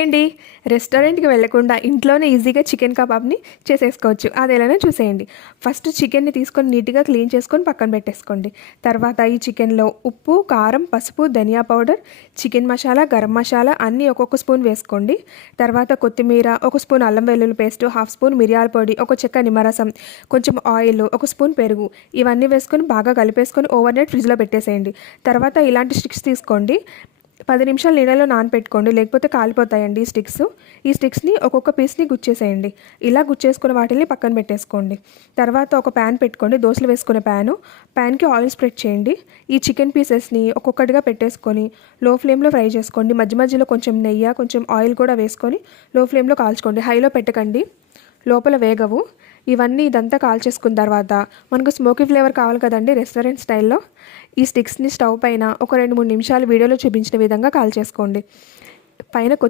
Hi అండి. రెస్టారెంట్‌కి వెళ్ళకుండా ఇంట్లోనే ఈజీగా చికెన్ కబాబ్‌ని చేసేసుకోవచ్చు. అది ఎలానో చూసేయండి. ఫస్ట్ చికెన్‌ని తీసుకొని నీట్‌గా క్లీన్ చేసుకొని పక్కన పెట్టేసుకోండి. తర్వాత ఈ చికెన్‌లో ఉప్పు, కారం, పసుపు, ధనియా పౌడర్, చికెన్ మసాలా, గరం మసాలా అన్నీ ఒక్కొక్క స్పూన్ వేసుకోండి. తర్వాత కొత్తిమీర, ఒక స్పూన్ అల్లం వెల్లుల్లి పేస్ట్, హాఫ్ స్పూన్ మిరియాల పొడి, ఒక చెక్క నిమ్మరసం, కొంచెం ఆయిల్, ఒక స్పూన్ పెరుగు ఇవన్నీ వేసుకొని బాగా కలిపేసుకొని ఓవర్ నైట్ ఫ్రిడ్జ్‌లో పెట్టేసేయండి. తర్వాత ఇలాంటి స్టిక్స్ తీసుకోండి. 10 నిమిషాలు నీళ్ళలో నానపెట్టుకోండి, లేకపోతే కాలిపోతాయండి ఈ స్టిక్స్ని ఒక్కొక్క పీస్ని గుచ్చేసేయండి. ఇలా గుచ్చేసుకున్న వాటిని పక్కన పెట్టేసుకోండి. తర్వాత ఒక ప్యాన్ పెట్టుకోండి, దోశలు వేసుకునే ప్యాన్కి ఆయిల్ స్ప్రెడ్ చేయండి. ఈ చికెన్ పీసెస్ని ఒక్కొక్కటిగా పెట్టేసుకొని లో ఫ్లేమ్లో ఫ్రై చేసుకోండి. మధ్య మధ్యలో కొంచెం నెయ్యి, కొంచెం ఆయిల్ కూడా వేసుకొని లో ఫ్లేమ్లో కాల్చుకోండి. హైలో పెట్టకండి, లోపల వేగవు. ఇదంతా కాల్చేసుకున్న తర్వాత మనకు స్మోకీ ఫ్లేవర్ కావాలి కదండి రెస్టారెంట్ స్టైల్లో. ఈ స్టిక్స్ని స్టవ్ పైన ఒక 2-3 నిమిషాలు వీడియోలో చూపించిన విధంగా కాల్చేసుకోండి. పైన